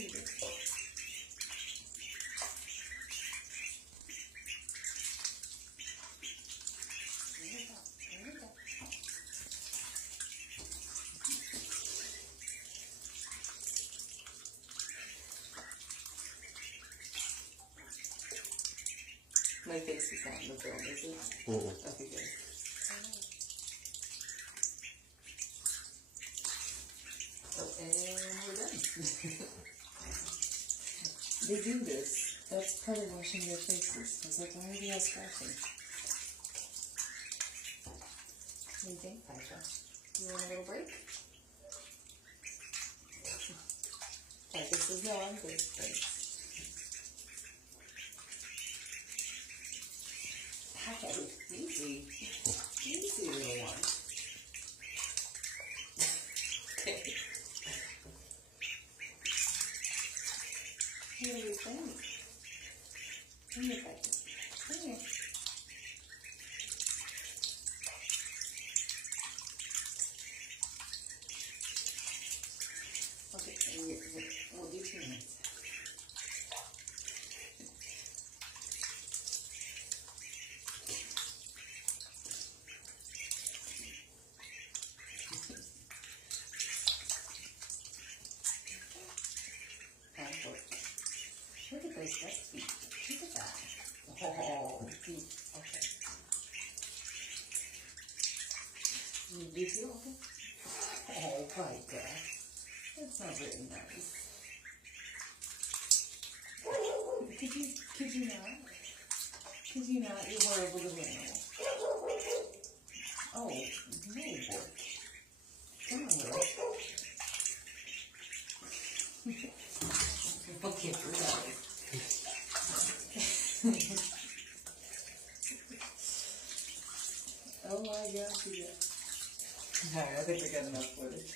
My face is not in the film, is it? Okay, good. Oh, and we're done. They do this. That's part of washing their faces. I was like, why are you guys scratching? What do you think, Piper? You want a little break? Piper says, no, I'm good. Thanks. Hi, easy. Easy, little one. Okay. What do you think? Come here, Piper. Come here. Okay, we'll do 2 minutes. Look at those best feet. Look at that. Oh, feet. Okay. Do you feel okay? Oh, Piper. That's not very nice. Could you not? Could you not? You're horrible little animal. Oh, no, boy. Come on, little. Okay, we're done. Oh my gosh, yeah. Alright, I think we got enough footage.